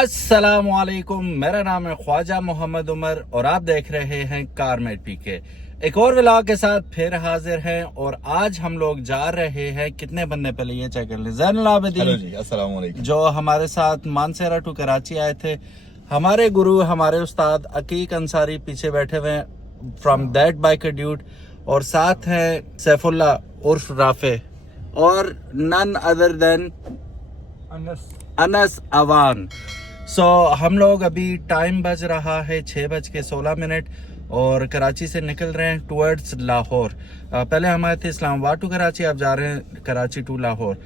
अस्सलामुअलैकुम, मेरा नाम है ख्वाजा मोहम्मद उमर और आप देख रहे हैं कार में पीके। एक और व्लॉग के साथ फिर हाजिर हैं और आज हम लोग जा रहे हैं, कितने बंदे पहले ये चेक कर लें। ज़ैनुल आबिदीन अस्सलाम वालेकुम, जो हमारे साथ मानसेरा टू कराची आए थे, हमारे गुरु हमारे उस्ताद अकीक अंसारी पीछे बैठे हुए हैं फ्रॉम दैट बाइक ड्यूट, और साथ हैं सैफुल्ला उर्फ राफे और none other than Anas Awan. हम लोग अभी टाइम बज रहा है 6:16 और कराची से निकल रहे हैं टुवर्ड्स लाहौर। पहले हम आए थे इस्लामाबाद टू कराची, अब जा रहे हैं कराची टू लाहौर।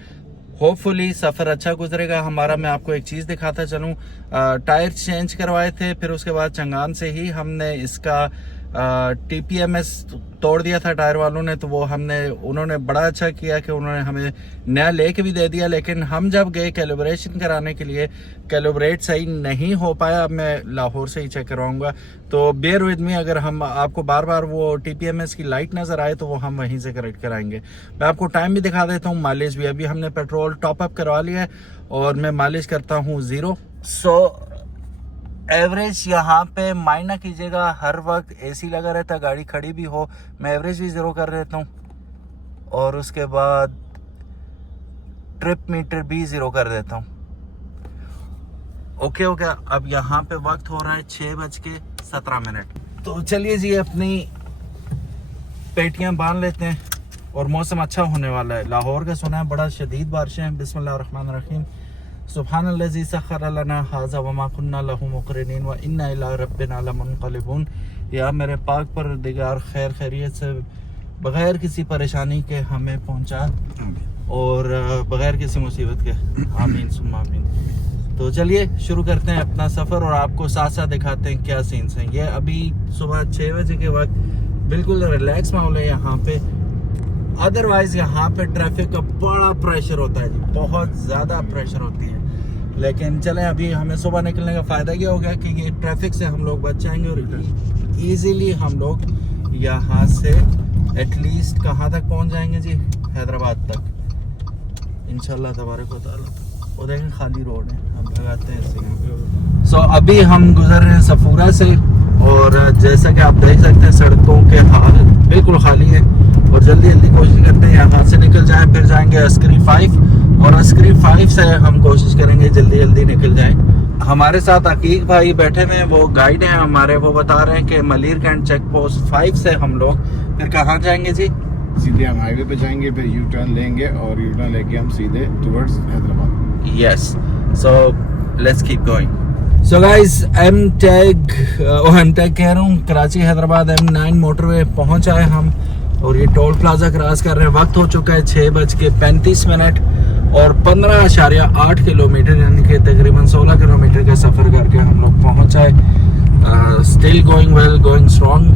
होपफुली सफ़र अच्छा गुजरेगा हमारा। मैं आपको एक चीज़ दिखाता चलूँ, टायर चेंज करवाए थे, फिर उसके बाद चंगान से ही हमने इसका TPMS तोड़ दिया था टायर वालों ने, तो वो उन्होंने बड़ा अच्छा किया कि उन्होंने हमें नया लेके भी दे दिया। लेकिन हम जब गए कैलिब्रेशन कराने के लिए, कैलिब्रेट सही नहीं हो पाया। अब मैं लाहौर से ही चेक करवाऊंगा, तो बेयर विद मी। अगर हम आपको बार बार वो TPMS की लाइट नज़र आए तो वो हम वहीं से करेक्ट कराएंगे। मैं आपको टाइम भी दिखा देता हूँ, माइलेज भी। अभी हमने पेट्रोल टॉप अप करवा लिया है और मैं माइलेज करता हूँ 0। एवरेज यहाँ पे माइंड ना कीजिएगा, हर वक्त AC लगा रहता है, गाड़ी खड़ी भी हो। मैं एवरेज भी 0 कर देता हूँ और उसके बाद ट्रिप मीटर भी 0 कर देता हूँ। ओके। अब यहाँ पे वक्त हो रहा है 6:17। तो चलिए जी, अपनी पेटियां बांध लेते हैं और मौसम अच्छा होने वाला है। लाहौर का सुना है बड़ा शदीद बारिशें हैं। बिस्मिल्लाहिर्रहमानिर्रहीम। सुब्हानल्लज़ी सख़्खर लना हाज़ा वमा कुन्ना लहू मुक़रिनीन व इन्ना इला रब्बिना लमुनक़लिबून। या मेरे पाक परवरदिगार खैर खैरियत से बग़ैर किसी परेशानी के हमें पहुंचा और बग़ैर किसी मुसीबत के, आमीन सुम्मा आमीन। तो चलिए शुरू करते हैं अपना सफ़र और आपको साथ साथ दिखाते हैं क्या सीन्स हैं। ये अभी सुबह 6 बजे के वक्त बिल्कुल रिलैक्स माहौल है यहाँ पे। अदरवाइज यहाँ पे ट्रैफिक का बड़ा प्रेशर होता है जी, बहुत ज़्यादा प्रेशर होती है। लेकिन चलें, अभी हमें सुबह निकलने का फ़ायदा ये हो गया कि ये ट्रैफिक से हम लोग बच जाएंगे और ईज़िली हम लोग यहाँ से एटलीस्ट कहाँ तक पहुँच जाएंगे जी, हैदराबाद तक इंशाल्लाह तबारक व तआला। वो देखें खाली रोड है, हम लगाते हैं ऐसे। अभी हम गुजर रहे हैं सफूरा से और जैसा कि आप देख सकते हैं सड़कों के हाल बिल्कुल खाली है और जल्दी कोशिश करते हैं यहाँ से निकल जाएं। फिर जाएंगे अस्करी 5 और अस्करी 5 से हम कोशिश करेंगे जल्दी निकल जाएं। हमारे साथ अकीक भाई बैठे हुए हैं, वो गाइड हैं हमारे। वो बता रहे हैं कि मलीर कैंट चेक पोस्ट 5 से हम लोग फिर कहाँ जाएंगे जी? सीधे हम हाईवे पे जाएंगे, फिर यू टर्न लेंगे और यू टर्न लेके हम सीधे towards Hyderabad. Yes, so let's keep going. So guys, एम टैग कह रहा हूँ, कराची हैदराबाद M9 मोटरवे पहुँच आए हम और ये टोल प्लाजा क्रॉस कर रहे हैं। वक्त हो चुका है 6:35 और 15.8 किलोमीटर, यानी कि तकरीबन 16 किलोमीटर का सफ़र करके हम लोग पहुँच आए। Still going well, going strong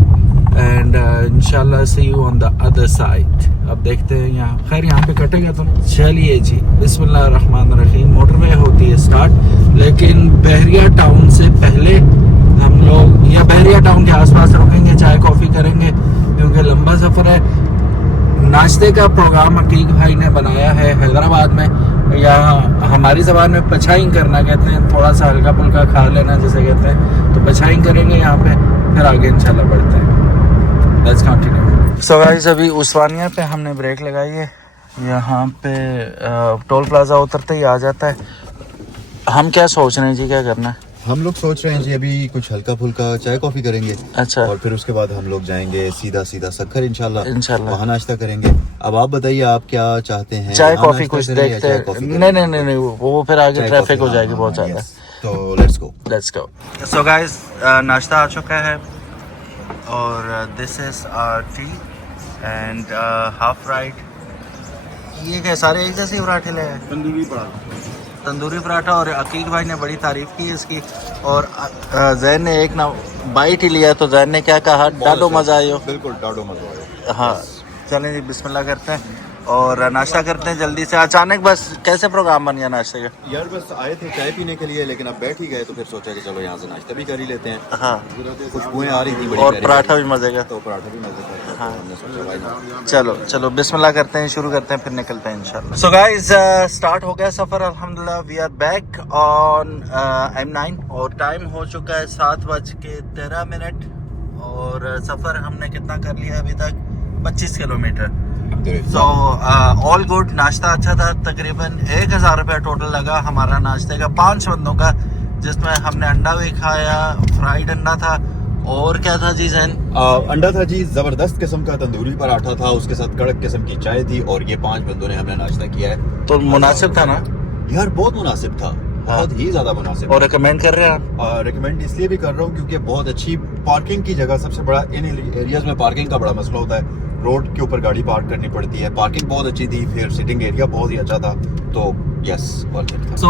and इंशाल्लाह see you on the other side. अब देखते हैं यहाँ, खैर यहाँ पे कटेगा तो। चलिए जी, बिस्मिल्लाहिर्रहमानिर्रहीम। मोटरवे होती है स्टार्ट, लेकिन बहरिया टाउन से पहले हम लोग या बहरिया टाउन के आसपास रुकेंगे, चाय कॉफ़ी करेंगे क्योंकि लंबा सफ़र है। नाश्ते का प्रोग्राम अकीक भाई ने बनाया है हैदराबाद में, यहाँ हमारी ज़बान में पछाई करना कहते हैं, थोड़ा सा हल्का फुल्का खा लेना जिसे कहते हैं। तो पछाई करेंगे यहाँ पे, फिर आगे इंशाल्लाह बढ़ते हैं। Let's continue. सो गाइस, अभी उस्मानिया पे हमने ब्रेक लगाई है। यहाँ पे टोल प्लाजा उतरते ही आ जाता है। हम क्या सोच रहे हैं जी, क्या करना है? हम लोग सोच रहे हैं जी अभी कुछ हल्का फुल्का चाय कॉफी करेंगे। अच्छा। और फिर उसके बाद हम लोग जाएंगे सीधा सक्खर इंशाल्लाह वहाँ नाश्ता करेंगे। अब आप बताइए आप क्या चाहते हैं? चाय कॉफी कुछ देखते हैं? नहीं, वो फिर आगे ट्रैफिक हो जाएगी बहुत ज़्यादा। तो लेट्स गो। सो गाइस, नाश्ता आ चुका है और this is our tea and half right. ये क्या सारे एक जैसे पराठे ले आए? तंदूरी पराठा। और अकीक भाई ने बड़ी तारीफ की इसकी और जैन ने एक ना बाइट ही लिया तो जैन ने क्या कहा? डाडो मजा आयो। बिल्कुल डाडो मजा आयो। हाँ, चलें जी, बिस्मिल्लाह करते हैं और नाश्ता करते हैं जल्दी से। अचानक बस कैसे प्रोग्राम बन गया नाश्ते का? यार बस आए थे चाय पीने के लिए, लेकिन अब बैठ ही गए तो फिर सोचा कि चलो यहाँ से नाश्ता भी कर ही लेते हैं। हाँ, खुशबुएं आ रही थी बड़ी और प्यारी पराठा प्यारी। भी मजे का। तो पराठा भी मजे का था, हाँ। तो हमने सोचा भाई ना। चलो चलो बिस्मिल्लाह करते हैं, शुरू करते हैं, फिर निकलते हैं इंशाल्लाह। सो गाइस, स्टार्ट हो गया सफ़र अल्हम्दुलिल्लाह। We are back on M9 और टाइम हो चुका है 7:13 और सफ़र हमने कितना कर लिया अभी तक? 25 किलोमीटर। So all good. नाश्ता अच्छा था, तकरीबन 1000 रुपया टोटल लगा हमारा नाश्ते का, 5 बंदों का, जिसमें हमने अंडा भी खाया, फ्राइड अंडा था, और क्या था जी जैन? अंडा था जी, जबरदस्त किस्म का तंदूरी पराठा था, उसके साथ कड़क किस्म की चाय थी, और ये 5 बंदों ने हमने नाश्ता किया है। तो मुनासिब था ना यार? बहुत मुनासिब था, बहुत ही ज्यादा मुनासिब। और रिकमेंड कर रहे हैं आप? रिकमेंड इसलिए भी कर रहा हूँ क्योंकि बहुत अच्छी पार्किंग की जगह, सबसे बड़ा इन एरियाज में पार्किंग का बड़ा मसला होता है, रोड के ऊपर गाड़ी पार्क करनी पड़ती है। पार्किंग बहुत अच्छी थी, फिर सिटिंग एरिया बहुत ही अच्छा था, तो यस वर्थ इट था। सो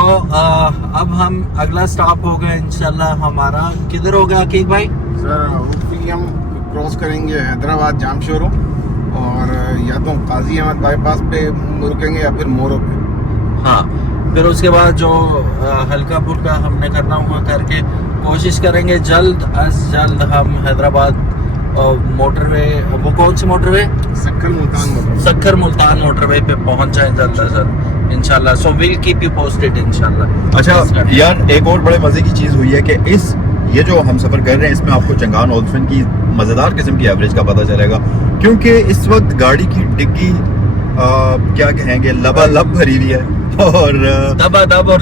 अब हम अगला स्टॉप हो गया इंशाल्लाह हमारा। किधर हो गया अकीक भाई? सर होपफुली हम क्रॉस करेंगे हैदराबाद जाम शोरूम, और या तो काजी अहमद बाईपास पे रुकेंगे या फिर मोरो पे। हाँ, फिर उसके बाद जो हल्का फुल्का हमने करना हुआ करके कोशिश करेंगे जल्द अज जल्द हम हैदराबाद मोटरवे, वो कौन सी मोटरवे? सक्कर मुल्तान मोटरवे। सक्कर मुल्तान मोटरवे पे पहुंच जाए जल्द अज जल्द इंशाल्लाह। So will keep you posted इंशाल्लाह। अच्छा यार, एक और बड़े मजे की चीज हुई है कि ये जो हम सफर कर रहे हैं, इसमें आपको चंगान ओल्फिन की मजेदार किस्म की एवरेज का पता चलेगा, क्योंकि इस वक्त गाड़ी की डिग्गी क्या कहेंगे, लबालब भरी हुई है, और दबादब और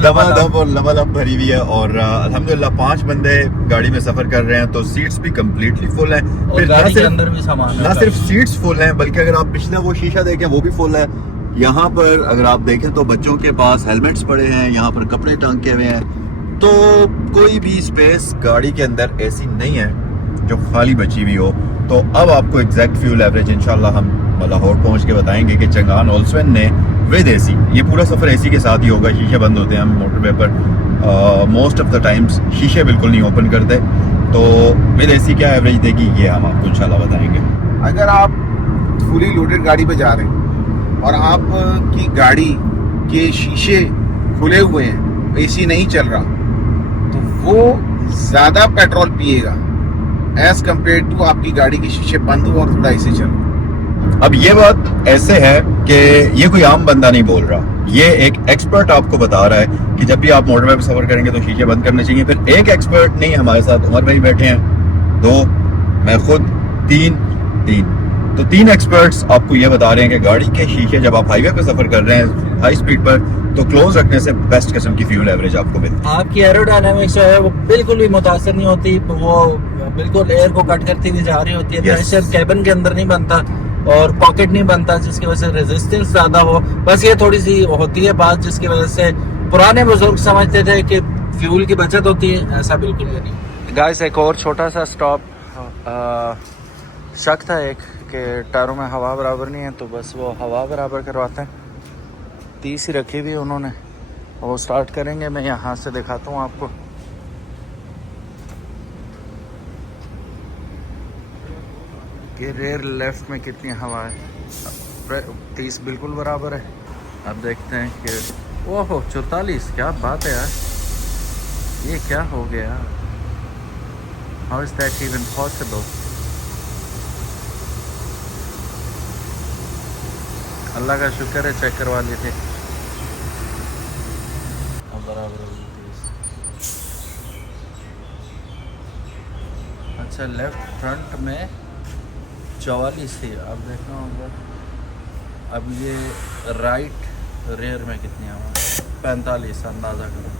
लबालब भरी हुई है, और अल्हम्दुलिल्लाह 5 बंदे गाड़ी में सफर कर रहे हैं, तो सीट्स भी कम्प्लीटली फुल हैं। और गाड़ी के अंदर भी सामान ना सिर्फ सीट्स फुल हैं, बल्कि अगर आप पिछला वो शीशा देखें वो भी फुल है। यहाँ पर अगर आप देखें तो बच्चों के पास हेलमेट्स पड़े हैं, यहाँ पर कपड़े टांगे हुए हैं, तो कोई भी स्पेस गाड़ी के अंदर ऐसी नहीं है जो खाली बची हुई हो। तो अब आपको एग्जैक्ट फ्यूल एवरेज इंशाल्लाह हम लाहौर पहुंच के बताएंगे कि चंगान ओल्सवेन ने विद एसी, ये पूरा सफर एसी के साथ ही होगा, शीशे बंद होते हैं हम मोटरवे पर, मोस्ट ऑफ द टाइम्स शीशे बिल्कुल नहीं ओपन करते, तो विद एसी क्या एवरेज देगी ये हम आपको इंशाल्लाह बताएंगे। अगर आप फुली लोडेड गाड़ी पे जा रहे हैं और आपकी गाड़ी के शीशे खुले हुए हैं, एसी नहीं चल रहा, तो वो ज्यादा पेट्रोल पिएगा एज कम्पेयर टू आपकी गाड़ी के शीशे बंद हो और थोड़ा एसी चल रहा। अब ये बात ऐसे है कि ये कोई आम बंदा नहीं बोल रहा, ये एक एक्सपर्ट आपको बता रहा है कि जब भी आप मोटरवे पर सफर करेंगे तो शीशे बंद करने चाहिए। फिर एक एक्सपर्ट नहीं, हमारे साथ उमर भाई बैठे हैं, 2, मैं खुद, 3, तो 3 एक्सपर्ट्स आपको ये बता रहे हैं कि गाड़ी के शीशे जब आप हाईवे पे सफर कर रहे हैं हाई स्पीड पर, तो क्लोज रखने से बेस्ट किस्म की फ्यूल एवरेज आपको मिलती है। आपकी एरोडायनामिक्स जो है वो बिल्कुल भी मुतासर नहीं होती, वो बिल्कुल एयर को कट करती हुई जा रही होती है। प्रेशर कैबिन के अंदर नहीं बनता और पॉकेट नहीं बनता, जिसकी वजह से रेजिस्टेंस ज्यादा हो। बस ये थोड़ी सी होती है बात, जिसकी वजह से पुराने बुजुर्ग समझते थे कि फ्यूल की बचत होती है, ऐसा बिल्कुल भी नहीं। गाइस, एक और छोटा सा स्टॉप, शक था एक कि टायरों में हवा बराबर नहीं है, तो बस वो हवा बराबर करवाते हैं। 30 ही रखी हुई उन्होंने, वो स्टार्ट करेंगे, मैं यहाँ से दिखाता हूँ आपको। कि रेयर लेफ्ट में कितनी हवा है, 30 बिल्कुल बराबर है। अब देखते हैं कि ओहो 44, क्या बात है यार, ये क्या हो गया? How is that even possible? अल्लाह का शुक्र है चेक करवा लिए थे। बराबर। अच्छा, लेफ्ट फ्रंट में 44 थी, अब देखना होगा। अब ये राइट रेयर में कितनी हवा? 45, अंदाज़ा करो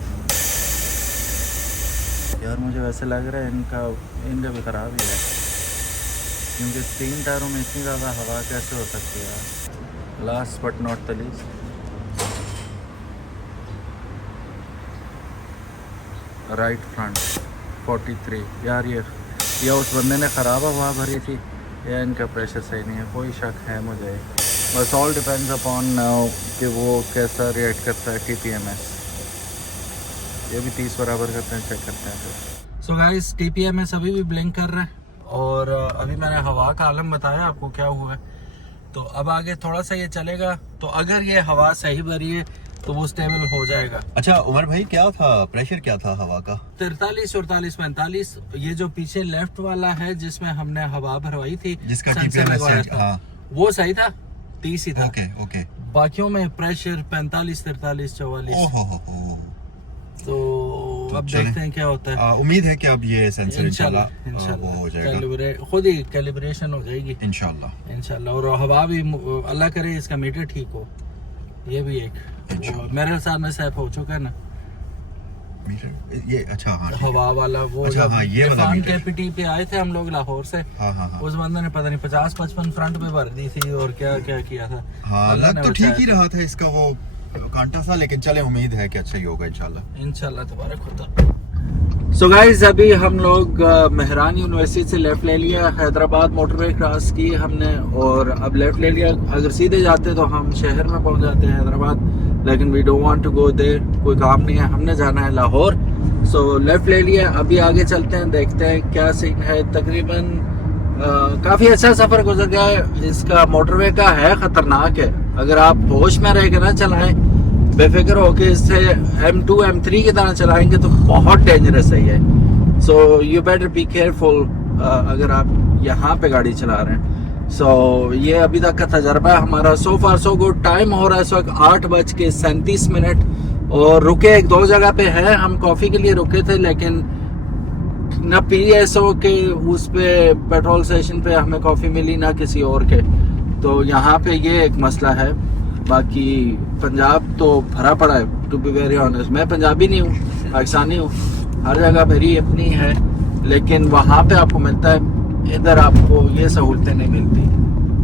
यार। मुझे वैसे लग रहा है इनका भी ख़राब ही है, क्योंकि 3 टायरों में इतनी ज़्यादा हवा कैसे हो सकती है यार। Last but not the least, right front 43। यार ये उस बंदे ने ख़राब हवा भरी थी या इनका प्रेशर सही नहीं है, कोई शक है मुझे। बस ऑल डिपेंड्स अपॉन कि वो कैसा रिएक्ट करता है TPMS। ये भी 30 बराबर करते हैं, चेक करते हैं फिर। सो गाइस, TPMS अभी भी ब्लिंक कर रहा है, और अभी मैंने हवा का आलम बताया आपको क्या हुआ है। तो अब आगे थोड़ा सा ये चलेगा, तो अगर ये हवा सही भरी है तो वो स्टेबल हो जाएगा। अच्छा उमर भाई, क्या था प्रेशर, क्या था हवा का? 43, 44, 45। ये जो पीछे लेफ्ट वाला है जिसमें हमने हवा भरवाई थी, जिसका सेंसर TPMS लगवाया चेंज, था, हाँ। वो सही था, 30 ही था। Okay okay. बाकियों में प्रेशर 45, 43, 44। ओहो। तो अब चलें। देखते हैं क्या होता है। उम्मीद है कि अब ये सेंसर इंशाल्लाह वो हो जाएगा, खुद ही कैलिब्रेशन हो जाएगी इंशाल्लाह। और हवा भी अल्लाह करे इसका मीटर ठीक हो। ये भी एक मेरे हिसाब में सेफ हो चुका है ना मीटर, ये अच्छा हाँ ठीक है। हवा वाला वो। अच्छा, हाँ, ये वाला मीटर। कैपिटी पे आए थे हम लोग लाहौर से, हाँ। उस बंदे ने पता नहीं 50-55 फ्रंट पे भर दी थी और क्या क्या किया था। हाँ अल्लाह लग ने तो ठीक बचाया ही था। रहा था इसका वो कांटा सा, लेकिन चले उम्मीद है कि अच्छा ही होगा इंशाल्लाह। इंशाल्लाह तबारक खुदा। सो गाइस, अभी हम लोग मेहरान यूनिवर्सिटी से लेफ्ट ले लिया, हैदराबाद मोटरवे क्रॉस की हमने और अब लेफ्ट ले लिया। अगर सीधे जाते तो हम शहर में पहुंच जाते हैं हैदराबाद, लेकिन we don't want to go there, कोई काम नहीं है, हमने जाना है लाहौर। सो लेफ्ट ले लिया, अभी आगे चलते हैं, देखते हैं क्या सीन है। तकरीबन काफी अच्छा सफर गुजर गया है। इसका मोटरवे का है खतरनाक है, अगर आप होश में रह के ना चलाएं, बेफिक्र होके इससे M2 M3 की तरह चलाएंगे तो बहुत डेंजरस है ये। So you better be careful अगर आप यहाँ पे गाड़ी चला रहे हैं। सो ये अभी तक का तजर्बा है हमारा। सो फार सो गुड। टाइम हो रहा है इस वक्त 8:37 और रुके एक दो जगह पे है, हम कॉफी के लिए रुके थे, लेकिन न PSO के उस पे पेट्रोल स्टेशन पे हमें कॉफी मिली, ना किसी और के। तो यहाँ पे ये एक मसला है। बाकी पंजाब तो भरा पड़ा है, टू बी वेरी ऑनेस्ट। मैं पंजाबी नहीं हूँ, पाकिस्तानी हूँ, हर जगह मेरी अपनी है, लेकिन वहाँ पे आपको मिलता है, इधर आपको ये सहूलतें नहीं मिलती।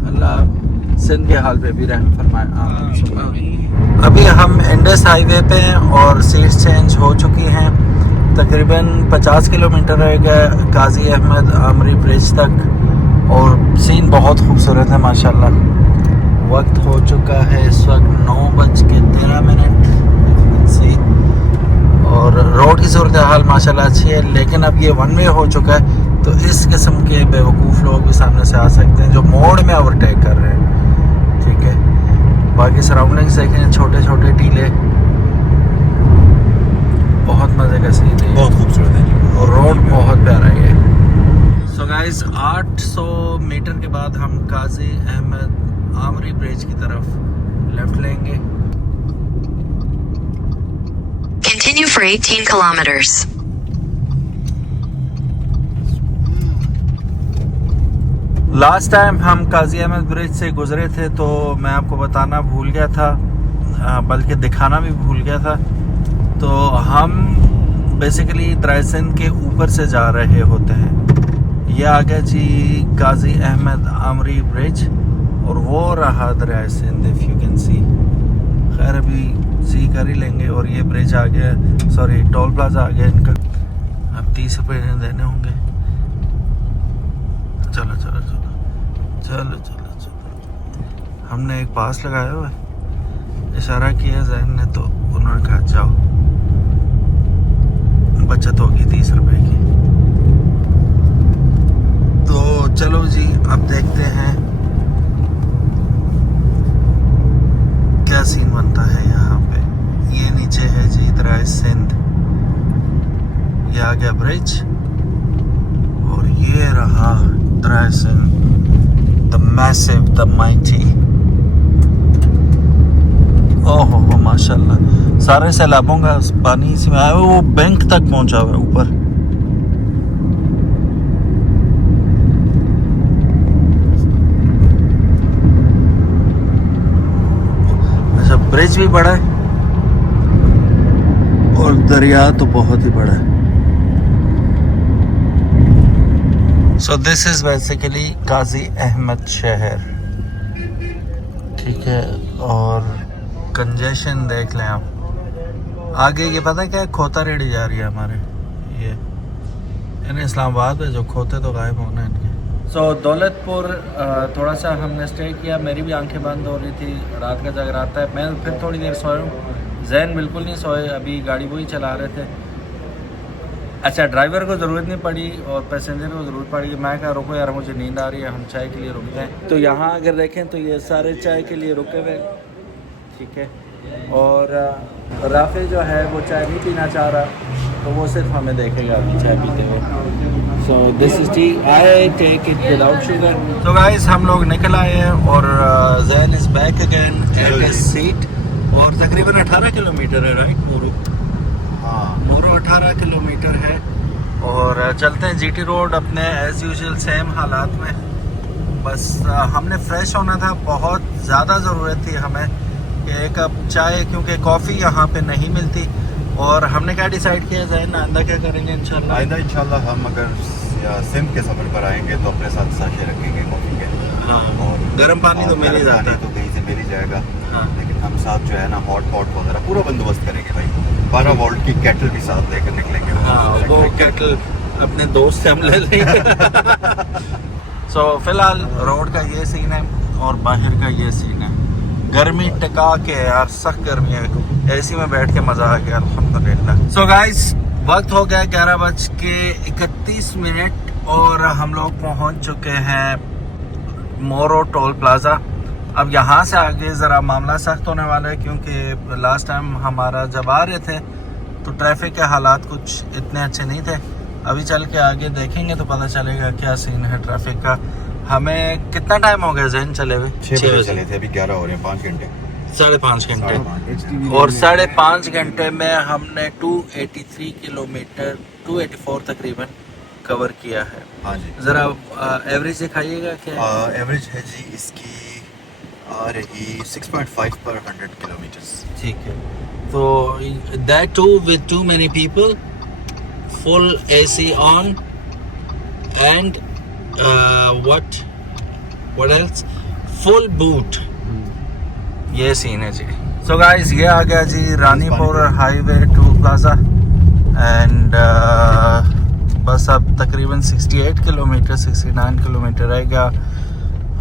अल्लाह सिंध के हाल पे भी रहम फरमाए, आमीन। अभी हम इंडस हाईवे पे हैं और सीट्स चेंज हो चुकी हैं। तकरीबन 50 किलोमीटर रह गया गाजी अहमद आमरी ब्रिज तक और सीन बहुत खूबसूरत है माशाल्लाह। वक्त हो चुका है इस वक्त 9:13 सी और रोड की सूरत हाल माशाल्लाह अच्छी है, लेकिन अब ये वन वे हो चुका है तो इस किस्म के बेवकूफ़ लोग भी सामने से आ सकते हैं जो मोड़ में ओवरटेक कर रहे हैं। ठीक है, बाकी सराउंडिंग्स देखें, छोटे छोटे टीले, बहुत मज़े का सीन है, बहुत खूबसूरत है और रोड बहुत प्यारा है। सो गाइस, 800 मीटर के बाद हम गाजी अहमद आमरी ब्रिज की तरफ लेफ्ट लेंगे। Continue for 18 kilometers. Last time हम काजी अहमद ब्रिज से गुजरे थे तो मैं आपको बताना भूल गया था, बल्कि दिखाना भी भूल गया था। तो हम बेसिकली ड्राइसिंद के ऊपर से जा रहे होते हैं। ये आ गया जी काजी अहमद आमरी ब्रिज और वो रहा दरिया Sindh, if you can see. खैर अभी सी कर ही लेंगे। और ये ब्रिज आ गया, सॉरी टोल प्लाजा आ गया इनका, अब 30 रुपये देने होंगे। चलो चलो चलो चलो चलो चलो, हमने एक पास लगाया हुआ है, इशारा किया जैन ने तो उन्होंने कहा जाओ, बचत होगी 30 रुपये की। तो चलो जी, अब देखते हैं क्या सीन बनता है यहाँ पे। ये नीचे है जी दरिया सिंध, ये आ गया ब्रिज और ये रहा दरिया Sindh, the massive, the mighty. ओहो माशाल्लाह, सारे सैलाबों का पानी इसमें आया हुआ, वो बैंक तक पहुंचा हुआ है ऊपर। अच्छा, ब्रिज भी बड़ा है और दरिया तो बहुत ही बड़ा है। सो दिस इज बेसिकली गाजी अहमद शहर। ठीक है, और कंजेशन देख लें आप। आगे ये पता है क्या, खोता रेडी जा रही है हमारे, ये यानी इस्लामाबाद है, जो खोते तो गायब होना है इनके। सो दौलतपुर थोड़ा सा हमने स्टे किया, मेरी भी आंखें बंद हो रही थी, रात का जगराता है। मैं फिर थोड़ी देर सोया हूँ, जैन बिल्कुल नहीं सोए, अभी गाड़ी वही चला रहे थे। अच्छा, ड्राइवर को ज़रूरत नहीं पड़ी और पैसेंजर को ज़रूरत पड़ी। मैं कहा रुको यार, मुझे नींद आ रही है, हम चाय के लिए रुकते हैं। तो यहाँ अगर देखें तो ये सारे चाय के लिए रुके हुए, ठीक है। और राफे जो है वो चाय नहीं पीना चाह रहा, तो वो सिर्फ हमें देखेगा अभी चाय पीते हुए। So this is tea, I take it without sugar. तो गाइस हम लोग निकल आए हैं और Zain is back again at his seat. और तकरीबन 18 किलोमीटर है, राइट मोरू? हाँ, मोरू 18 किलोमीटर है। और चलते हैं जीटी रोड अपने एज़ यूजुअल सेम हालात में। बस हमने फ्रेश होना था, बहुत ज़्यादा ज़रूरत थी हमें कि एक कप चाय, क्योंकि कॉफ़ी यहाँ पे नहीं मिलती। और हमने क्या डिसाइड किया ज़ैन, आइंदा क्या करेंगे इंशाल्लाह? आइंदा इंशाल्लाह हम अगर सिंध के सफ़र पर आएंगे तो अपने साथ साशे रखेंगे कॉफ़ी के। हाँ, और गर्म पानी तो मिल ही जाता है। तो कहीं से मिल ही जाएगा। हाँ। लेकिन हम साथ जो है ना हॉट पॉट वगैरह पूरा बंदोबस्त करेंगे भाई। 12 वोल्ट की केटल भी साथ लेकर निकलेंगे। हाँ, वो केटल अपने दोस्त से हम ले लेंगे। सो फिलहाल रोड का ये सीन है और बाहर का ये सीन है। गर्मी टिका के यार, सख्त गर्मी है, एसी में बैठ के मज़ा आ गया अल्हम्दुलिल्लाह। सो गाइस वक्त हो गया 11:31 और हम लोग पहुंच चुके हैं मोरो टोल प्लाज़ा। अब यहाँ से आगे ज़रा मामला सख्त होने वाला है, क्योंकि लास्ट टाइम हमारा जब आ रहे थे तो ट्रैफिक के हालात कुछ इतने अच्छे नहीं थे। अभी चल के आगे देखेंगे तो पता चलेगा क्या सीन है ट्रैफिक का। हमें कितना टाइम हो गया ज़हन चले हुए? 6 बजे चले थे, अभी 11 हो रहे हैं, 5 घंटे। 5.5 घंटे। 5.5 और 5.5 घंटे में हमने 283 किलोमीटर 284 तकरीबन कवर किया है। हाँ जी। ज़रा एवरेज दिखाइएगा क्या? एवरेज है जी इसकी आ रही 6.5 पर 100 किलोमीटर्स। ठीक है, तो that too with too many people, full AC on and what else, full boot. ये सीन है जी। सो गाइस ये आ गया जी Ranipur highway toll plaza and बस अब तकरीबन 68 किलोमीटर 69 किलोमीटर रह गया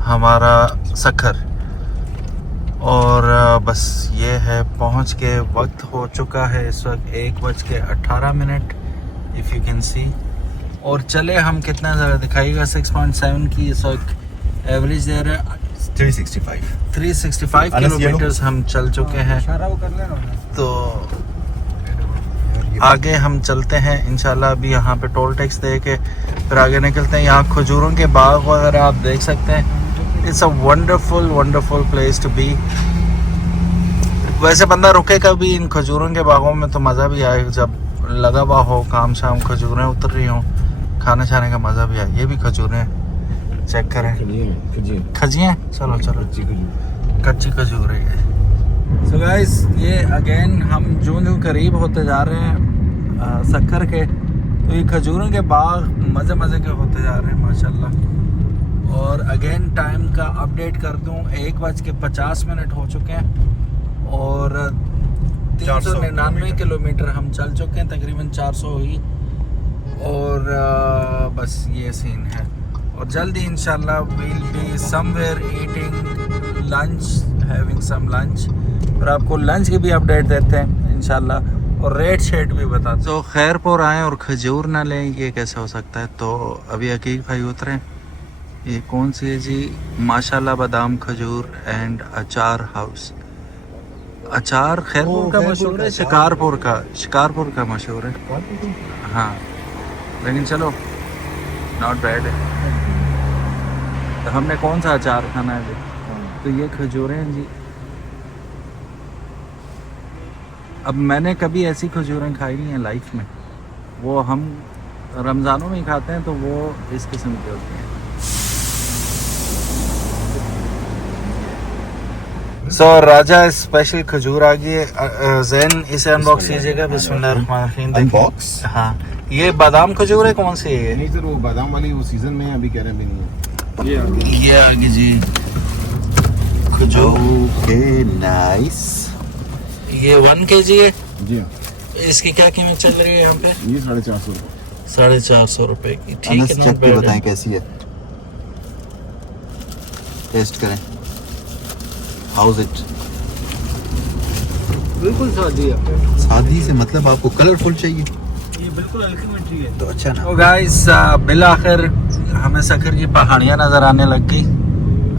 हमारा सखर। और बस ये है, पहुंच के वक्त हो चुका है इस वक्त 1:18 इफ़ यू कैन सी। और चले हम कितना ज़्यादा दिखाइएगा, 6.7 की इस वक्त एवरेज दे रहे हैं। 365 किलोमीटर हम चल चुके हैं। तो आगे हम चलते हैं इंशाल्लाह। अभी यहाँ पे टोल टैक्स दे के फिर आगे निकलते हैं। यहाँ खजूरों के बाग वगैरह आप देख सकते हैं। It's a wonderful place to be. वैसे बंदा रुके कभी इन खजूरों के बागों में तो मज़ा भी आए, जब लगा हुआ हो काम शाम, खजूरें उतर रही हों, खाने छाने का मज़ा भी आए। ये भी खजूरें चेक करें, खजियाँ, चलो कच्ची खजूर है। सो गाइस ये अगेन हम जो करीब होते जा रहे हैं सक्कर के, तो ये खजूरों के बाग मज़े के होते जा रहे हैं माशाल्लाह। और अगेन टाइम का अपडेट कर दूं, 1:50 हो चुके हैं और 399 किलोमीटर हम चल चुके हैं, तकरीबन 400 ही। और बस ये सीन है। और जल्दी इंशाल्लाह we'll be somewhere eating lunch, having some lunch। और आपको लंच की भी अपडेट देते हैं इंशाल्लाह और रेट शेट भी बताते। तो खैरपुर आएँ और खजूर ना लें, ये कैसे हो सकता है? तो अभी अकीक भाई उतरे। ये कौन सी है जी? माशाल्लाह बादाम खजूर एंड अचार हाउस। अचार खैरपुर का मशहूर है, शिकारपुर का मशहूर है। हाँ, लेकिन चलो नॉट बैड है। तो हमने कौन सा अचार खाना है? तो ये खजूरें हैं जी। अब मैंने कभी ऐसी खजूरें खाई नहीं है लाइफ में। वो हम रमज़ानों में ही खाते हैं, तो वो इस किस्म की होती हैं। सो राजा स्पेशल खजूर आ गई है। ज़ैन इसे अनबॉक्स कीजिएगा। बिस्मिल्लाहिर्रहमानिर्रहीम। अनबॉक्स। हाँ, ये बादाम खजूर है। कौन सी है ये? नहीं सर, वो बादाम वाली वो सीजन में अभी कह रहे हैं भी नहीं है। ये आ गई जी खजूर। Okay nice. ये 1 kg है जी हाँ, इसकी क्या कीमत चल रही है यहाँ पे? ये 450 रुपये। 450 रुपए की। ठीक है, चेक पे बताएं कैसी है, टेस्ट करें। How is it? बिल्कुल सादी है। सादी से मतलब आपको कलरफुल चाहिए? ये बिल्कुल अल्टीमेटली है। तो अच्छा ना। तो गाइस बिल आखिर हमें सखर की पहाड़ियाँ नज़र आने लग गई।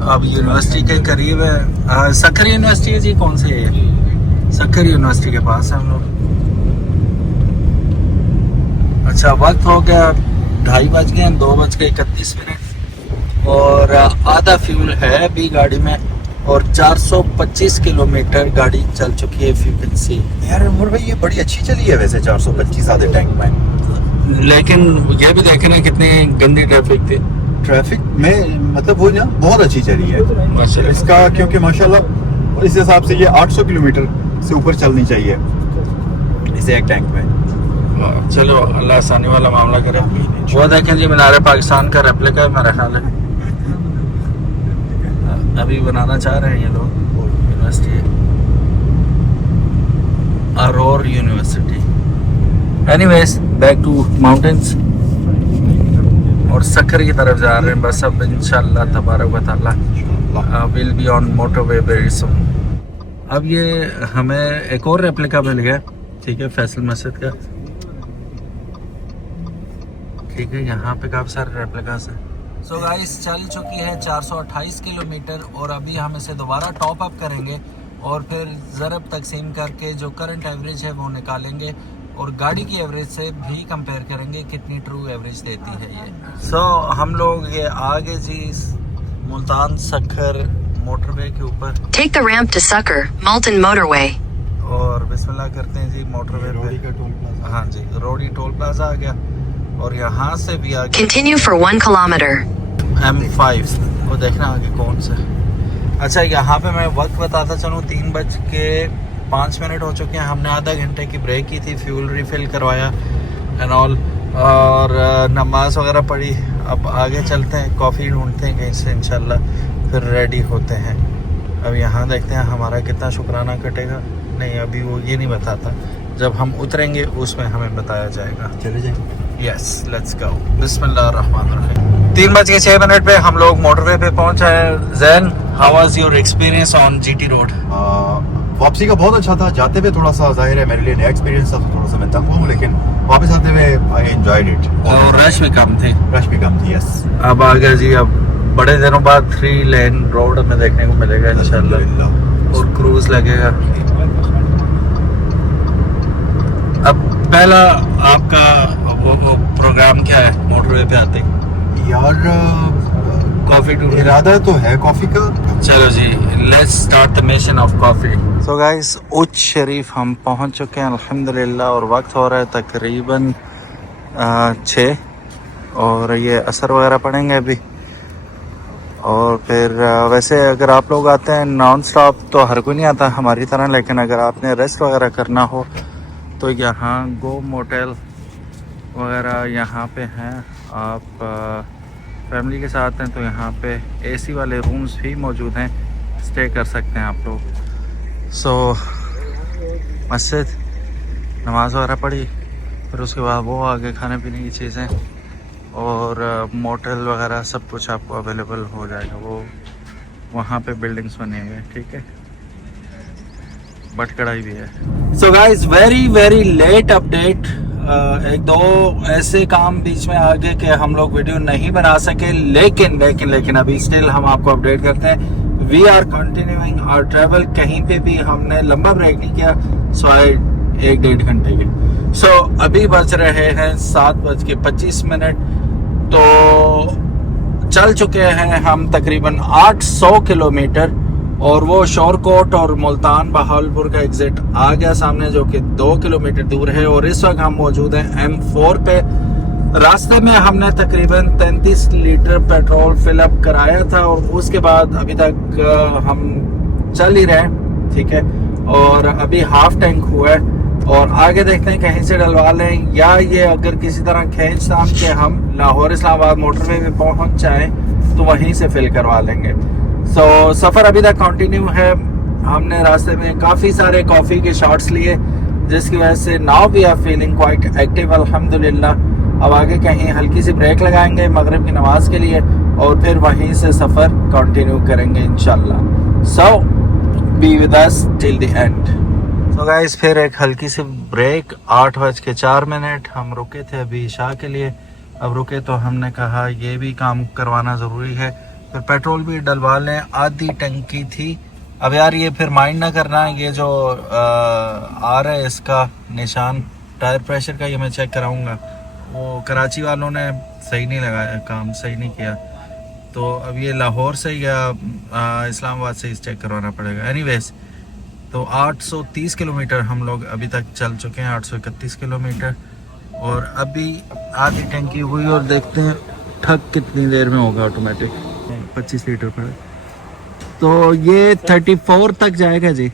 अब यूनिवर्सिटी के करीब है। सखर यूनिवर्सिटी है जी, कौन सी है? सखर यूनिवर्सिटी के पास है हम लोग। अच्छा वक्त हो गया 2:30 बज गए, 2:31 और आधा फ्यूल है अभी गाड़ी में और 425 किलोमीटर गाड़ी चल चुकी है। इफ यू कैन सी यार उमर भाई ये बड़ी अच्छी चली है वैसे 425 आधे टैंक में, लेकिन ये भी देखे ना कितनी गंदी ट्रैफिक थी। ट्रैफिक में मतलब वो ना बहुत अच्छी चली है माशाल्लाह। इसका, क्योंकि माशाल्लाह इस हिसाब से ये 800 किलोमीटर से ऊपर चलनी चाहिए इसे एक टैंक में। चलो अल्लाह आसानी वाला मामला करे। वो देखें जी मीनार पाकिस्तान का रेप्लिका है मेरा ख्याल है, अभी बनाना चाह रहे हैं ये लोग। यूनिवर्सिटी है Aror university. Anyways back to mountains और सखर की तरफ जा रहे हैं बस अब इंशाल्लाह तबारक व तआला will be on motorway very soon. अब ये हमें एक और रेप्लिका मिल गया, ठीक है, फैसल मस्जिद का, ठीक है। यहाँ पे काफ़ी सारे रेप्लिकास हैं। सो गाइस चल चुकी है 428 किलोमीटर और अभी हम इसे दोबारा टॉप अप करेंगे और फिर ज़रब तकसीम करके जो करंट एवरेज है वो निकालेंगे और गाड़ी की एवरेज से भी कंपेयर करेंगे कितनी ट्रू एवरेज देती है ये। सो हम लोग ये आगे जी मुल्तान सखर मोटरवे के ऊपर Take the ramp to Sucker, Multan Motorway. और बिस्मिल्लाह करते हैं जी मोटरवे पे। हाँ जी रोडी टोल प्लाजा आ गया और यहाँ से भी आगे Continue for 1 kilometer. M5 वो देखना आगे कौन सा। अच्छा यहाँ पे मैं वक्त बताता चलूँ 3:05 हो चुके हैं। हमने आधा घंटे की ब्रेक की थी, फ्यूल रिफिल करवाया एंड ऑल और नमाज वगैरह पढ़ी। अब आगे चलते हैं, कॉफ़ी ढूंढते हैं कहीं से इंशाल्लाह, फिर रेडी होते हैं। अब यहाँ देखते हैं हमारा कितना शुक्राना कटेगा। नहीं अभी वो ये नहीं बताता, जब हम उतरेंगे उसमें हमें बताया जाएगा। चले जाएंगे। Yes let's go. बिस्मिल्लाहिर्रहमानिर्रहीम। 3:06 पे हम लोग मोटरवे पे पहुंचे हैं। Jain how was your experience on GT road? वापसी का बहुत अच्छा था। जाते हुए थोड़ा सा जाहिर है मेरे लिए नया एक्सपीरियंस था, तो थोड़ा सा मैं तंग हूँ, लेकिन वापस आते हुए आई एंजॉयड इट। और रश भी कम थे। रश भी कम थी। यस अब आ गया जी, अब बड़े दिनों बाद 3 लेन रोड हमें देखने को मिलेगा इंशाल्लाह और क्रूज लगेगा। अब पहला आपका वो प्रोग्राम क्या है मोटरवे पे आते ही? यार कॉफी टू इरादा तो है कॉफी का। चलो जी let's start the mission of coffee. So guys Uch Sharif हम पहुंच चुके हैं अल्हम्दुलिल्लाह और वक्त हो रहा है तकरीबन 6 और ये असर वगैरह पढ़ेंगे अभी। और फिर वैसे अगर आप लोग आते हैं नॉन स्टॉप तो हर कोई नहीं आता हमारी तरह, लेकिन अगर आपने रेस्ट वगैरह करना हो तो यहाँ गो मोटेल वगैरह यहाँ पे हैं। आप फैमिली के साथ हैं तो यहाँ पे एसी वाले रूम्स भी मौजूद हैं, स्टे कर सकते हैं आप लोग। सो मस्जिद नमाज वगैरह पढ़ी, फिर उसके बाद वो आगे खाने पीने की चीज़ें और मोटेल वगैरह सब कुछ आपको अवेलेबल हो जाएगा। वो वहाँ पे बिल्डिंग्स बने हुए हैं, ठीक है, बट कढ़ाई भी है। So guys very very late update. एक दो ऐसे काम बीच में आ गए कि हम लोग वीडियो नहीं बना सके, लेकिन अभी स्टिल हम आपको अपडेट करते हैं। We are continuing our travel. कहीं पे भी हमने लंबा ब्रेक नहीं किया सिवाय 1-1.5 घंटे के। सो अभी बज रहे हैं 7:25। तो चल चुके हैं हम तकरीबन 800 किलोमीटर और वो शोरकोट और मुल्तान बहावलपुर का एग्जिट आ गया सामने, जो कि 2 किलोमीटर दूर है। और इस वक्त हम मौजूद हैं M4 पे। रास्ते में हमने तकरीबन 33 लीटर पेट्रोल फिलअप कराया था और उसके बाद अभी तक हम चल ही रहे हैं, ठीक है, और अभी हाफ टैंक हुआ है और आगे देखते हैं कहीं से डलवा लें या ये अगर किसी तरह खींच ताम के हम लाहौर इस्लामाबाद मोटरवे में पहुंच जाएं तो वहीं से फिल करवा लेंगे। सो सफ़र अभी तक कंटिन्यू है। हमने रास्ते में काफ़ी सारे कॉफ़ी के शॉट्स लिए जिसकी वजह से now we are feeling quite active अल्हम्दुलिल्लाह। अब आगे कहीं हल्की सी ब्रेक लगाएंगे मगरिब की नमाज के लिए और फिर वहीं से सफ़र कंटिन्यू करेंगे इंशाल्लाह। So be with us till the end. तो गाइस फिर एक हल्की सी ब्रेक, 8:04 हम रुके थे अभी ईशा के लिए। अब रुके तो हमने कहा ये भी काम करवाना ज़रूरी है, फिर पेट्रोल भी डलवा लें, आधी टंकी थी। अब यार ये फिर माइंड ना करना, ये जो आ रहा है इसका निशान टायर प्रेशर का, ये मैं चेक कराऊंगा। वो कराची वालों ने सही नहीं लगाया, काम सही नहीं किया, तो अब ये लाहौर से या इस्लामाबाद से चेक करवाना पड़ेगा। एनीवेज तो 830 किलोमीटर हम लोग अभी तक चल चुके हैं, 831 किलोमीटर, और अभी आधी टंकी हुई। और देखते हैं ठग कितनी देर में होगा ऑटोमेटिक। 25 लीटर पर, तो ये 34 तक जाएगा जी।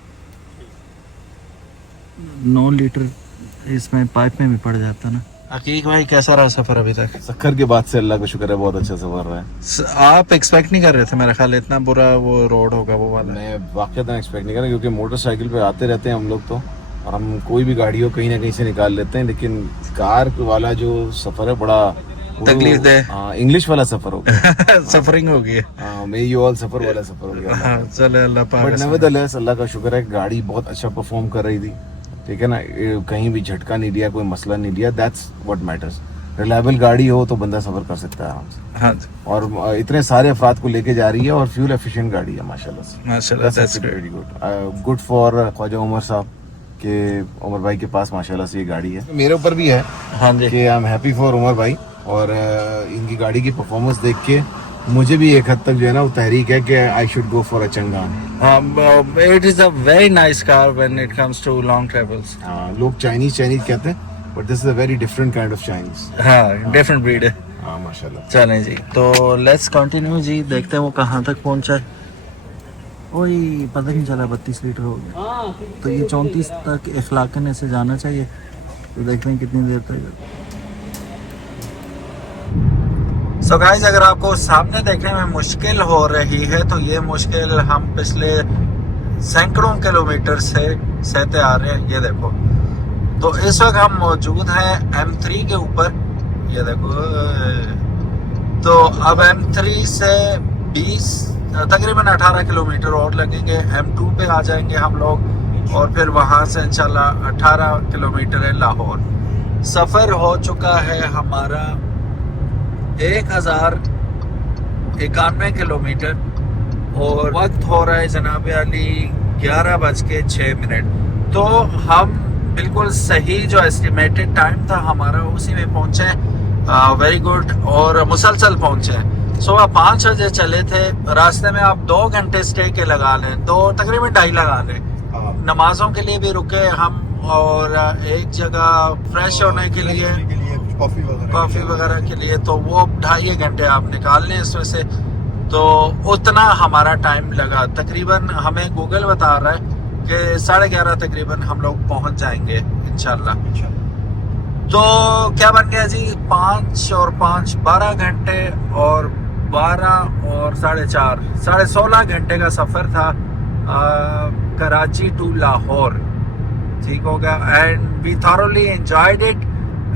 9 लीटर इसमें पाइप में भी पड़ जाता ना। अकीक भाई कैसा रहा सफर अभी तक? सक्कर के बाद से अल्लाह का शुक्र है बहुत अच्छा सफर रहा है। आप एक्सपेक्ट नहीं कर रहे थे मेरा ख्याल इतना बुरा वो रोड होगा वो वाला? मैं वाकई एक्सपेक्ट नहीं कर रहा, क्योंकि मोटरसाइकिल पे आते रहते हैं हम लोग तो, और हम कोई भी गाड़ी हो कहीं ना कहीं से निकाल लेते हैं, लेकिन कार वाला जो सफर है बड़ा तकलीफ दे। इंग्लिश वाला सफर हो गया। सफरिंग हो गई मे यू ऑल सफर वाला सफर हो गया। चले अल्लाह पाक। बट नेवरदलेस अल्लाह का शुक्र है, गाड़ी बहुत अच्छा परफॉर्म कर रही थी, ठीक है ना, कहीं भी झटका नहीं दिया, कोई मसला नहीं दिया। That's what matters. रिलायबल गाड़ी हो तो बंदा सफर कर सकता है आराम से। हाँ, और इतने सारे अफराद को लेके जा रही है, और फ्यूल एफिशिएंट गाड़ी है माशाल्लाह से। माशाल्लाह, that's great. Very good. Good for Khawaja Umar साहब के, उमर भाई के पास माशाल्लाह से ये गाड़ी है। मेरे ऊपर भी है हाँ जी, कि I am happy for Umar भाई, और इनकी गाड़ी की परफॉर्मेंस देख के मुझे भी एक हद तक जो है ना वो तहरीक है कि I should go for a Changan. It is a very nice car when it comes to long travels. लोग चाइनीज कहते हैं, but this is a very different kind of Chinese. हाँ, डिफरेंट ब्रीड है। हाँ माशाल्लाह। चलें जी, तो लेट्स कंटिन्यू जी, देखते हैं वो कहाँ तक पहुँचा है। ओए पता नहीं चला 32 लीटर हो गया, तो ये 34 तक इखलाकन ऐसे जाना चाहिए, तो देखते हैं कितनी देर तक। सो गाइस, अगर आपको सामने देखने में मुश्किल हो रही है तो ये मुश्किल हम पिछले सैकड़ों किलोमीटर से सहते आ रहे हैं। ये देखो, तो इस वक्त हम मौजूद हैं M3 के ऊपर, ये देखो। तो अब M3 से 20 तकरीबन 18 किलोमीटर और लगेंगे, M2 पे आ जाएंगे हम लोग, और फिर वहाँ से इंशाल्लाह 18 किलोमीटर है लाहौर। सफ़र हो चुका है हमारा 1091 किलोमीटर, और वक्त हो रहा है जनाब अली 11:06। तो हम बिल्कुल सही जो एस्टिमेटेड टाइम था हमारा उसी में पहुंचे। वेरी गुड, और मुसलसल पहुंचे। सुबह 5 बजे चले थे, रास्ते में आप 2 घंटे स्टे के लगा लें, तकरीबन 2.5 लगा लें। नमाजों के लिए भी रुके हम, और एक जगह फ्रेश होने के लिए, कॉफी वगैरह के लिए, तो वो 2.5 घंटे आप निकाल लें इसमें से, तो उतना हमारा टाइम लगा। तकरीबन हमें गूगल बता रहा है कि 11:30 तकरीबन हम लोग पहुंच जाएंगे इंशाल्लाह। तो क्या बन गया जी, 5 और 5 12 घंटे, और 12 और 4.5 16.5 घंटे का सफर था कराची टू लाहौर। ठीक हो गया, and we thoroughly enjoyed it,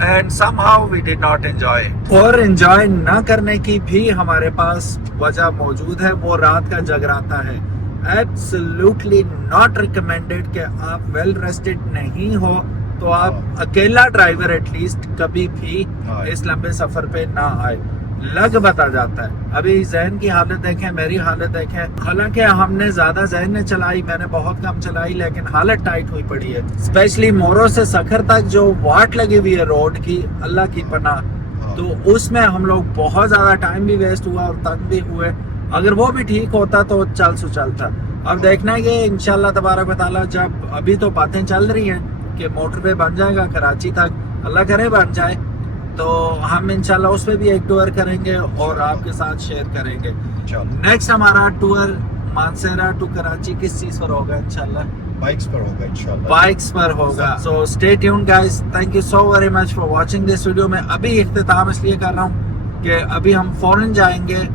and somehow we did not enjoy it. और एंजॉय ना करने की भी हमारे पास वजह मौजूद है, वो रात का जगराता है। एब्सोल्युटली नॉट रिकमेंडेड कि आप वेल रेस्टेड नहीं हो तो आप अकेला ड्राइवर एटलीस्ट कभी भी इस लंबे सफर पे ना आए, लग बता जाता है। अभी जहन की हालत देखें, मेरी हालत देखें, हालांकि हमने ज्यादा जहन ने चलाई, मैंने बहुत कम चलाई, लेकिन हालत टाइट हुई पड़ी है। स्पेशली मोरो से सखर तक जो वाट लगी हुई है रोड की, अल्लाह की पनाह, तो उसमें हम लोग बहुत ज्यादा टाइम भी वेस्ट हुआ और तंग भी हुए। अगर वो भी ठीक होता तो चल चलता। अब देखना है कि इंशाल्लाह तबारक व तआला, जब अभी तो बातें चल रही हैं कि मोटरवे बन जाएगा कराची तक, अल्लाह करे बन जाए, तो हम इंशाल्लाह उस पर भी एक टूर करेंगे और आपके साथ शेयर करेंगे। नेक्स्ट हमारा टूर मानसेरा टू कराची किस चीज पर होगा? इंशाल्लाह बाइक्स पर होगा इंशाल्लाह। बाइक्स पर होगा। So stay tuned guys, thank you so very much for watching this video. मैं अभी इख्तिताम इसलिए कर रहा हूँ कि अभी हम फौरन जाएंगे,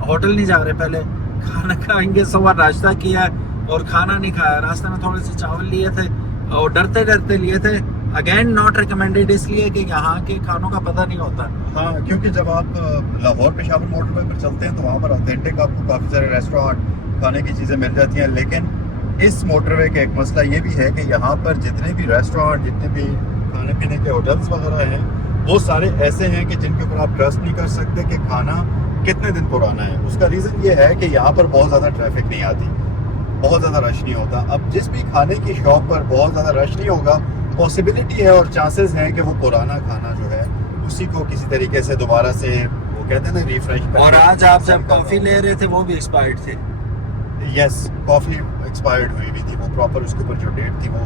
होटल नहीं जा रहे, पहले खाना खाएंगे। सुबह नाश्ता किया और खाना नहीं खाया, रास्ते में थोड़े से चावल लिए थे और डरते डरते लिए थे। अगेन नॉट रिकमेंडेड, इसलिए कि यहाँ के खानों का पता नहीं होता। हाँ, क्योंकि जब आप लाहौर पेशावर मोटरवे पर चलते हैं तो वहाँ पर ऑथेंटिक आपको काफ़ी सारे रेस्टोरेंट खाने की चीज़ें मिल जाती हैं, लेकिन इस मोटरवे का एक मसला ये भी है कि यहाँ पर जितने भी रेस्टोरेंट, जितने भी खाने पीने के होटल्स वगैरह हैं, वो सारे ऐसे हैं कि जिनके ऊपर आप ट्रस्ट नहीं कर सकते कि खाना कितने दिन पुराना है। उसका रीज़न ये है कि यहाँ पर बहुत ज़्यादा ट्रैफिक नहीं आती, बहुत ज़्यादा रश नहीं होता। अब जिस भी खाने की शॉप पर बहुत ज़्यादा रश नहीं होगा, पॉसिबिलिटी है और चांसेस हैं कि वो पुराना खाना जो है उसी को किसी तरीके से दोबारा से, वो कहते हैं ना, रिफ्रेश। और आज आप जब कॉफी ले रहे थे वो भी एक्सपायर्ड थे। यस, कॉफ़ी एक्सपायर्ड हुई भी थी, वो प्रॉपर उसके ऊपर जो डेट थी वो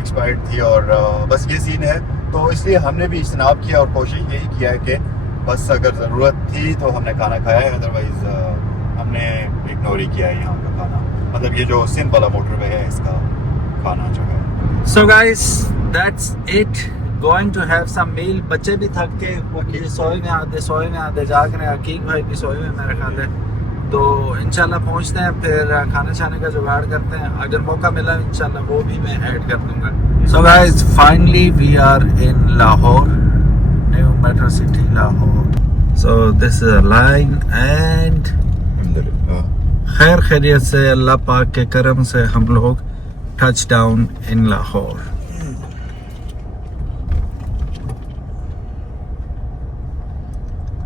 एक्सपायर्ड थी। और बस ये सीन है, तो इसलिए हमने भी इज्तनाब किया और कोशिश यही किया है कि बस अगर ज़रूरत थी तो हमने खाना खाया है, अदरवाइज़ हमने इग्नोर ही किया है यहाँ का खाना। मतलब ये जो सिंध वाला मोटरवे है इसका खाना जो है। So guys, that's it. Going to have some meal. बच्चे भी थक के वकील सोए में आधे जाग रहे हैं। अकीक भाई भी सोए में मेरे ख्याल है। तो इंशाल्लाह पहुंचते हैं, फिर खाने छाने का जुगाड़ करते हैं। अगर मौका मिला इंशाल्लाह वो भी मैं ऐड कर दूंगा। So guys, finally we are in Lahore, new metro city Lahore. So this is a line and खैर खैरियत से अल्लाह पाक के करम से हम लोग टच डाउन इन लाहौर।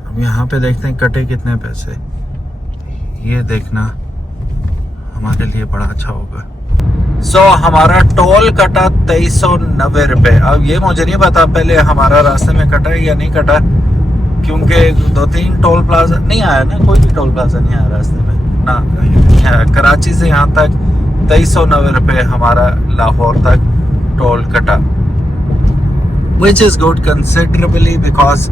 अब यहाँ पे देखते हैं कटे कितने पैसे, ये देखना हमारे लिए बड़ा अच्छा होगा। हमारा टोल कटा 2390 रुपए। अब ये मुझे नहीं पता पहले हमारा रास्ते में कटा है या नहीं कटा, क्योंकि 2-3 टोल प्लाजा नहीं आया ना, कोई भी टोल प्लाजा नहीं आया रास्ते में ना। कराची से यहाँ तक 2390 रुपए हमारा लाहौर तक टोल कटा, which is good considerably, because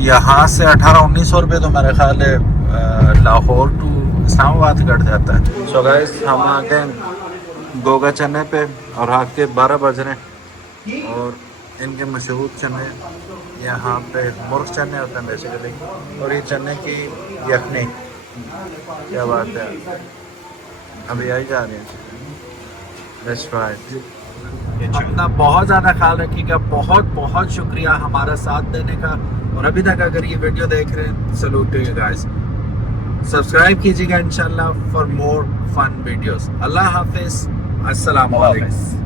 यहाँ से 1800-1900 रुपये तो मेरे ख्याल है लाहौर टू इस्लामाबाद कट जाता है। सो गाइस, हम आ गए गोगा चने पे और रात के 12 बज रहे हैं। और इनके मशहूर चने यहाँ पे मुर्ग चने होते हैं बेसिकली, और ये चने की यखनी, क्या बात है, अभी आई जा रही है। That's right. अपना बहुत ज़्यादा ख्याल रखिएगा। बहुत बहुत शुक्रिया हमारा साथ देने का। और अभी तक अगर ये वीडियो देख रहे हैं, salute to you guys. Subscribe कीजिएगा इंशाल्लाह फॉर मोर फन वीडियोस। अल्लाह हाफिज, अस्सलाम वालेकुम।